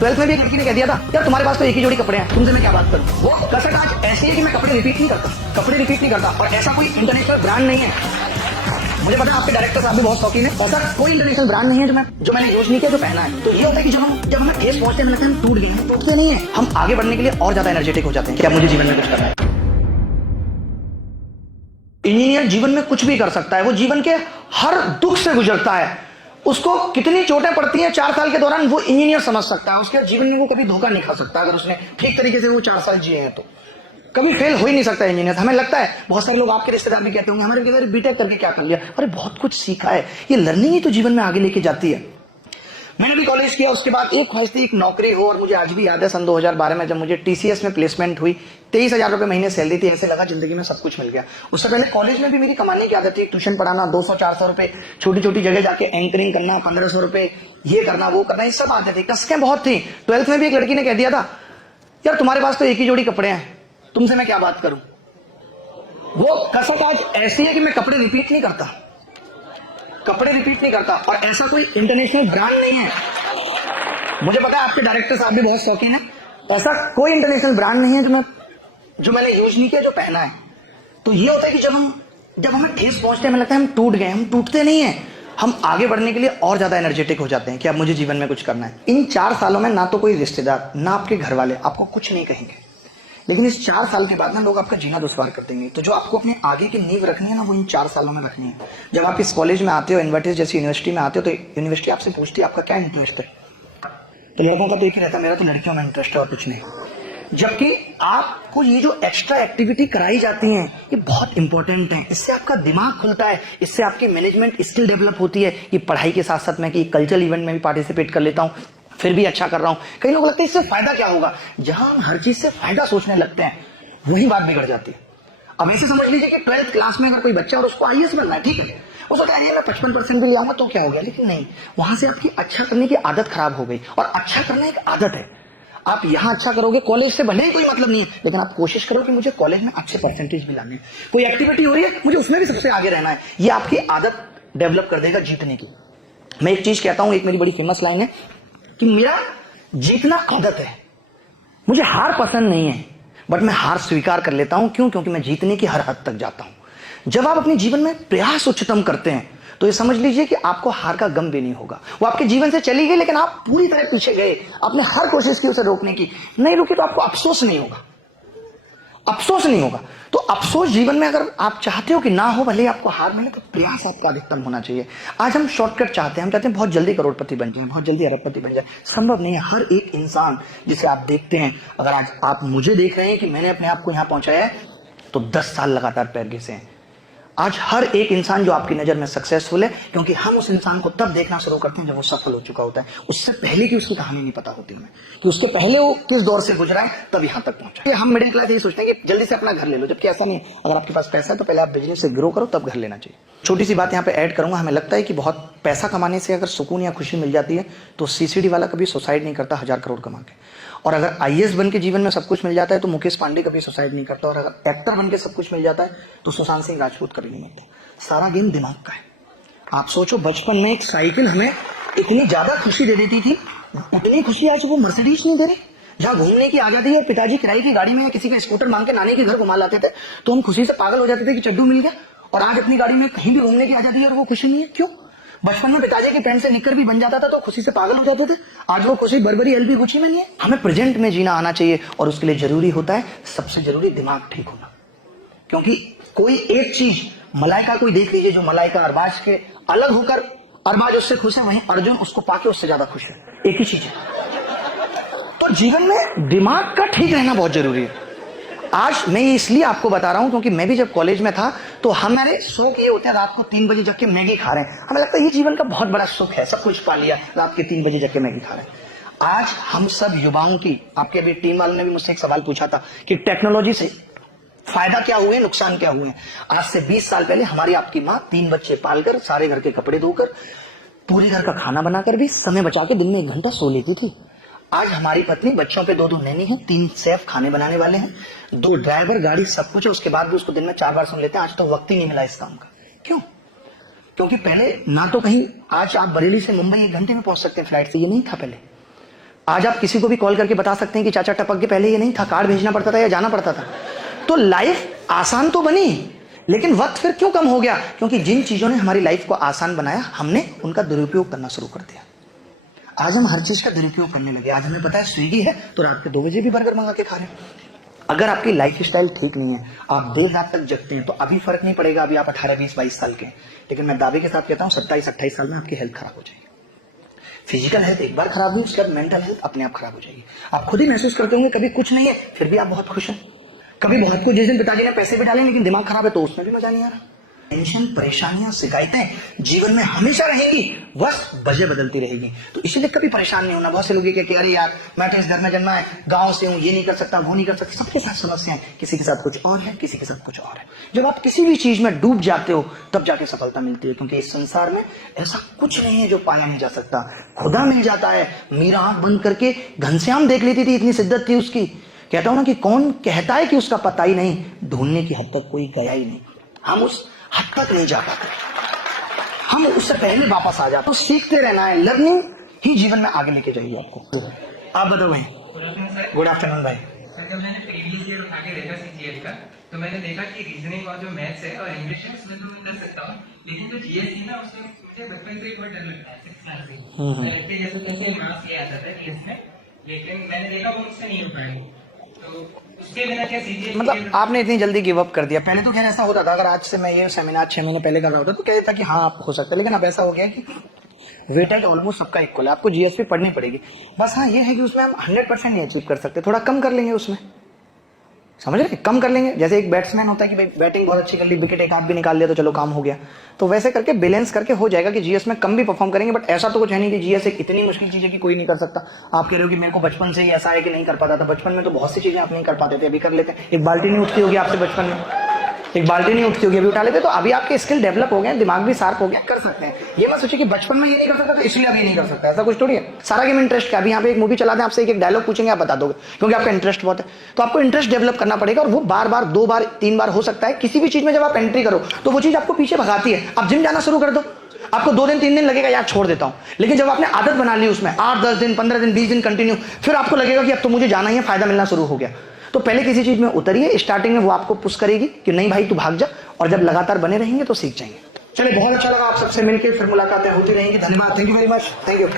12th में भी एक लड़की ने कह दिया था, यार तुम्हारे पास तो एक ही जोड़ी कपड़े हैं, तुमसे मैं क्या बात करूं। वो कसर आज ऐसी है कि मैं कपड़े रिपीट नहीं करता और ऐसा कोई इंटरनेशनल ब्रांड नहीं है। मुझे पता है आपके डायरेक्टर साहब भी बहुत शौकीन है। ऐसा कोई इंटरनेशनल ब्रांड नहीं है जो मैंने यूज नहीं किया, जो पहना है। तो ये होता है कि जब हमें ठेस पहुंचते हैं, हम टूट गए हैं। टूटते नहीं है, हम आगे बढ़ने के लिए और ज्यादा एनर्जेटिक हो जाते हैं कि अब मुझे जीवन में कुछ करना है। इंजीनियर जीवन में कुछ भी कर सकता है। वो जीवन के हर दुख से गुजरता है। उसको कितनी चोटें पड़ती हैं 4 साल के दौरान, वो इंजीनियर समझ सकता है। उसके जीवन में वो कभी धोखा नहीं खा सकता अगर उसने ठीक तरीके से वो 4 साल जिए हैं तो कभी फेल हो ही नहीं सकता इंजीनियर। हमें लगता है, बहुत सारे लोग आपके रिश्तेदार भी कहते होंगे, हमारे बीटेक करके क्या कर लिया। अरे बहुत कुछ सीखा है। ये लर्निंग ही तो जीवन में आगे लेके जाती है। मैंने भी कॉलेज किया, उसके बाद एक ख्वाहिश थी एक नौकरी हो। और मुझे आज भी याद है सन 2012 में जब मुझे टीसीएस में प्लेसमेंट हुई, 23,000 रुपए महीने सैलरी थी। ऐसे लगा जिंदगी में सब कुछ मिल गया। उससे पहले कॉलेज में भी मेरी कमाने की आदत थी, ट्यूशन पढ़ाना, 200-400 रुपए, छोटी छोटी जगह जाके एंकरिंग करना, 1500 रुपए, ये करना वो करना, ये सब आते थे। कसकें बहुत थी। 12th में भी एक लड़की ने कह दिया था, यार तुम्हारे पास तो एक ही जोड़ी कपड़े हैं, तुमसे मैं क्या बात करूं। वो कसक आज ऐसी है कि मैं कपड़े रिपीट नहीं करता और ऐसा कोई इंटरनेशनल ब्रांड नहीं है। मुझे पता है आपके डायरेक्टर साहब भी बहुत शौकीन है। ऐसा कोई इंटरनेशनल ब्रांड नहीं है जो मैंने यूज नहीं किया, जो पहना है। तो ये होता है कि जब हमें ठेस पहुंचते हैं, हमें लगता है हम टूट गए। हम टूटते नहीं है, हम आगे बढ़ने के लिए और ज्यादा एनर्जेटिक हो जाते हैं कि अब मुझे जीवन में कुछ करना है। इन 4 सालों में ना तो कोई रिश्तेदार, ना आपके घर वाले आपको कुछ नहीं कहेंगे, लेकिन इस 4 साल के बाद ना लोग आपका जीना दुश्वार कर देंगे। तो जो आपको अपने आगे की नींव रखनी है ना, वो इन 4 सालों में रखनी है। जब आप इस कॉलेज में आते हो, इन्वर्टिस जैसी यूनिवर्सिटी में आते हो, तो यूनिवर्सिटी आपसे पूछती है आपका क्या इंटरेस्ट है। तो लड़कों का तो एक ही रहता है, मेरा तो लड़कियों में इंटरेस्ट है और कुछ नहीं। जबकि आपको ये जो एक्स्ट्रा एक्टिविटी कराई जाती हैं, ये बहुत इंपॉर्टेंट है। इससे आपका दिमाग खुलता है, इससे आपकी मैनेजमेंट स्किल डेवलप होती है। ये पढ़ाई के साथ साथ मैं कि कल्चरल इवेंट में भी पार्टिसिपेट कर लेता हूँ, फिर भी अच्छा कर रहा हूँ। कई लोग लगता है इससे फायदा क्या होगा। जहां हम हर चीज से फायदा सोचने लगते हैं, वही बात बिगड़ जाती है। अब ऐसे समझ लीजिए कि 12th क्लास में अगर कोई बच्चा और उसको आईएएस बनना है, ठीक है, वो सोचता है मैं 55% भी ले आऊंगा तो क्या हो गया। लेकिन नहीं, वहां से आपकी अच्छा करने की आदत खराब हो गई। और अच्छा करना एक आदत है। आप यहां अच्छा करोगे, कॉलेज से भले ही कोई मतलब नहीं है, लेकिन आप कोशिश करो कि मुझे कॉलेज में अच्छे परसेंटेज भी लाने। कोई एक्टिविटी हो रही है, मुझे उसमें भी सबसे आगे रहना है। ये आपकी आदत डेवलप कर देगा जीतने की। मैं एक चीज कहता हूं, एक मेरी बड़ी फेमस लाइन है कि मेरा जीतना आदत है। मुझे हार पसंद नहीं है, बट मैं हार स्वीकार कर लेता हूं। क्यों? क्योंकि मैं जीतने की हर हद तक जाता हूं। जब आप अपने जीवन में प्रयास उच्चतम करते हैं, तो ये समझ लीजिए कि आपको हार का गम भी नहीं होगा। वो आपके जीवन से चली गई, लेकिन आप पूरी तरह पीछे गए, आपने हर कोशिश की उसे रोकने की, नहीं रुकी, तो आपको अफसोस नहीं होगा। तो अफसोस जीवन में अगर आप चाहते हो कि ना हो, भले आपको हार मिले, तो प्रयास आपका अधिकतम होना चाहिए। आज हम शॉर्टकट चाहते हैं, हम चाहते हैं बहुत जल्दी करोड़पति बन जाए, बहुत जल्दी अरबपति बन जाए। संभव नहीं है। हर एक इंसान जिसे आप देखते हैं, अगर आज आप मुझे देख रहे हैं कि मैंने अपने आप को यहां पहुंचाया है, तो 10 साल लगातार पैर घिसे हैं। आज हर एक इंसान जो आपकी नजर में सक्सेसफुल है, क्योंकि हम उस इंसान को तब देखना शुरू करते हैं जब वो सफल हो चुका होता है। उससे पहले की उसकी कहानी नहीं पता होती हमें कि उसके पहले वो किस दौर से गुजरा है, तब यहां तक पहुंचा। हम मिडिल क्लास ये सोचते हैं कि जल्दी से अपना घर ले लो, जबकि ऐसा नहीं है। अगर आपके पास पैसा है तो पहले आप बिजनेस से ग्रो करो, तब घर लेना चाहिए। छोटी सी बात यहाँ पे ऐड करूंगा। हमें लगता है कि बहुत पैसा कमाने से अगर सुकून या खुशी मिल जाती है, तो सीसीडी वाला कभी सुसाइड नहीं करता 1000 करोड़ कमा के। और अगर आईएएस बन के जीवन में सब कुछ मिल जाता है, तो मुकेश पांडे कभी सुसाइड नहीं करता। और अगर एक्टर बन के सब कुछ मिल जाता है, तो सुशांत सिंह राजपूत कभी नहीं मरते। सारा गेम दिमाग का है। आप सोचो, बचपन में एक साइकिल हमें इतनी ज्यादा खुशी दे देती थी, उतनी खुशी आज वो मर्सिडीज नहीं दे रही। जहां घूमने की आजादी है, पिताजी किराए की गाड़ी में या किसी का स्कूटर मांग के नानी के घर घुमा लाते थे, तो हम खुशी से पागल हो जाते थे कि चड्डू मिल गया। और आज अपनी गाड़ी में कहीं भी घूमने की आजादी है और वो खुशी नहीं है। क्यों? बचपन में पिताजी की पैंट से निक्कर भी बन जाता था तो खुशी से पागल हो जाते थे। आज वो खुशी बर्बरी एलबी गुची में नहीं है। हमें प्रेजेंट में जीना आना चाहिए, और उसके लिए जरूरी होता है, सबसे जरूरी दिमाग ठीक होना। क्योंकि कोई एक चीज, मलाइका कोई देख लीजिए, जो मलाइका अरबाज के अलग होकर अरबाज उससे खुश है, वहीं अर्जुन उसको पाके उससे ज्यादा खुश है। एक ही चीज है। तो जीवन में दिमाग का ठीक रहना बहुत जरूरी है। आज मैं ये इसलिए आपको बता रहा हूं क्योंकि मैं भी जब कॉलेज में था, तो हमारे शौक ये होते हैं, रात को 3 बजे जग के मैगी खा रहे हैं। हमें लगता है ये जीवन का बहुत बड़ा सुख है, सब कुछ पा लिया, रात के 3 बजे जग के मैगी खा रहे हैं। आज हम सब युवाओं की, आपके अभी टीम वालों ने भी मुझसे एक सवाल पूछा था कि टेक्नोलॉजी से फायदा क्या हुए, नुकसान क्या हुए। आज से 20 साल पहले हमारी आपकी माँ 3 बच्चे पालकर, सारे घर के कपड़े धोकर, पूरे घर का खाना बनाकर भी समय बचा के दिन में 1 घंटा सो लेती थी। आज हमारी पत्नी बच्चों पे 2 नैनी है, 3 शेफ खाने बनाने वाले हैं, 2 ड्राइवर, गाड़ी, सब कुछ है। उसके बाद भी उसको दिन में 4 बार सुन लेते हैं। आज तो वक्त ही नहीं मिला इस काम का। क्यों? क्योंकि पहले ना तो कहीं, आज आप बरेली से मुंबई 1 घंटे में पहुंच सकते हैं फ्लाइट से, ये नहीं था पहले। आज आप किसी को भी कॉल करके बता सकते हैं कि चाचा टपक के, पहले ये नहीं था, कार्ड भेजना पड़ता था या जाना पड़ता था। तो लाइफ आसान तो बनी, लेकिन वक्त फिर क्यों कम हो गया? क्योंकि जिन चीजों ने हमारी लाइफ को आसान बनाया, हमने उनका दुरुपयोग करना शुरू कर दिया। आज हम हर चीज का दुरुपयोग करने लगे। आज हमें पता है स्विगी है तो रात के 2 बजे भी बर्गर मंगा के खा रहे हैं। अगर आपकी लाइफ स्टाइल ठीक नहीं है, आप देर रात तक जगते हैं, तो अभी फर्क नहीं पड़ेगा अभी आप 18, 20, 22 साल के, लेकिन मैं दावे के साथ कहता हूँ 27, 28 साल में आपकी हेल्थ खराब हो जाएगी। फिजिकल हेल्थ एक बार खराब हुई, उसके बाद मेंटल हेल्थ अपने आप खराब हो जाएगी। आप खुद ही महसूस करते होंगे कभी कुछ नहीं है फिर भी आप बहुत खुश हैं, कभी बहुत कुछ, जिस दिन पिताजी ने पैसे भी डाले लेकिन दिमाग खराब है तो उसमें भी मजा नहीं आ रहा। टेंशन, परेशानियां, शिकायतें जीवन में हमेशा रहेगी, बस वजह बदलती रहेगी। तो इसीलिए कभी परेशान नहीं होना। बहुत से लोग ये कहते हैं अरे यार मैं तो इस घर में जन्मा है, गांव से हूं, ये नहीं कर सकता, वो नहीं कर सकता। सबके साथ समस्याएं, किसी के साथ कुछ और है, किसी के साथ कुछ और है। जब आप किसी भी चीज में डूब जाते हो तब जाके सफलता मिलती है, क्योंकि इस संसार में ऐसा कुछ नहीं है जो पाया नहीं जा सकता। खुदा मिल जाता है। मीरा आंख बंद करके घनश्याम देख लेती थी, इतनी शिद्दत थी उसकी। कहता हूं ना कि कौन कहता है कि उसका पता ही नहीं, ढूंढने की हद तक कोई गया ही नहीं। हम उस हद तक नहीं जा पाते, हम उससे पहले वापस आ जाते। तो सीखते रहना है, लर्निंग ही जीवन में आगे लेके जाएगी आपको। आप बताओ भाई। गुड आफ्टरनून भाई। जब मैंने प्रीवियस ईयर उठा के देखा सीजीएल का, तो मैंने देखा कि रीजनिंग और जो मैथ्स है और इंग्लिश है उसमें तो मैं कर सकता हूँ, लेकिन जो जीएस थी ना उसमें मुझे बचपन से बहुत डर लगता है। 6 साल से जैसे कैसे मार्क्स ले आता था जीएस में, लेकिन मैंने देखा वो मुझसे नहीं हो पाएगी। तो उसके बिना क्या सीजीएल, मतलब आपने इतनी जल्दी गिव अप कर दिया? पहले तो क्या ऐसा होता था, अगर आज से मैं ये सेमिनार 6 महीने पहले कर रहा होता तो कहता था कि हाँ आप हो सकता है, लेकिन अब ऐसा हो गया कि वेटेज ऑलमोस्ट सबका इक्वल है, आपको जीएसपी पढ़नी पड़ेगी। बस हाँ ये है कि उसमें हम 100% नहीं अचीव कर सकते, थोड़ा कम कर लेंगे उसमें, समझ रहे, कम कर लेंगे। जैसे एक बैट्समैन होता है कि भाई बैटिंग बहुत अच्छी कर ली, विकेट एक आध भी निकाल लिया तो चलो काम हो गया, तो वैसे करके बैलेंस करके हो जाएगा कि जीएस में कम भी परफॉर्म करेंगे। बट ऐसा तो कुछ है नहीं कि जीएस एक इतनी मुश्किल चीज है कि कोई नहीं कर सकता। आप कह रहे हो कि मेरे को बचपन से ही ऐसा है कि नहीं कर पाता था, बचपन में तो बहुत सी चीजें आप नहीं कर पाते थे, अभी कर लेते हैं। एक बाल्टी नहीं उठती होगी आपसे बचपन में, एक बाल्टी नहीं उठती होगी, अभी उठा लेते। तो अभी आपके स्किल डेवलप हो गए, दिमाग भी शार्प हो गया, कर सकते हैं। ये मत सोचिए कि बचपन में ये नहीं कर सकता तो इसलिए अभी नहीं कर सकता, ऐसा कुछ थोड़ी है। सारा गेम इंटरेस्ट का। अभी यहाँ पे एक मूवी चला दें, आपसे एक डायलॉग पूछेंगे, आप बता दोगे, क्योंकि आपका इंटरेस्ट बहुत है। तो आपको इंटरेस्ट डेवलप करना पड़ेगा, और वो बार बार 2 बार 3 बार हो सकता है। किसी भी चीज में जब आप एंट्री करो तो वो चीज आपको पीछे भगाती है। आप जिम जाना शुरू कर दो, आपको 2 दिन 3 दिन लगेगा यार छोड़ देता हूं, लेकिन जब आपने आदत बना ली उसमें 8, 10 दिन, 15 दिन, 20 दिन कंटिन्यू, फिर आपको लगेगा कि अब तो मुझे जाना ही है, फायदा मिलना शुरू हो गया। तो पहले किसी चीज में उतरिए, स्टार्टिंग में वो आपको पुश करेगी कि नहीं भाई तू भाग जा, और जब लगातार बने रहेंगे तो सीख जाएंगे। चलिए बहुत अच्छा लगा आप सबसे मिलकर, फिर मुलाकातें होती रहेंगी। धन्यवाद, thank you very much, thank you.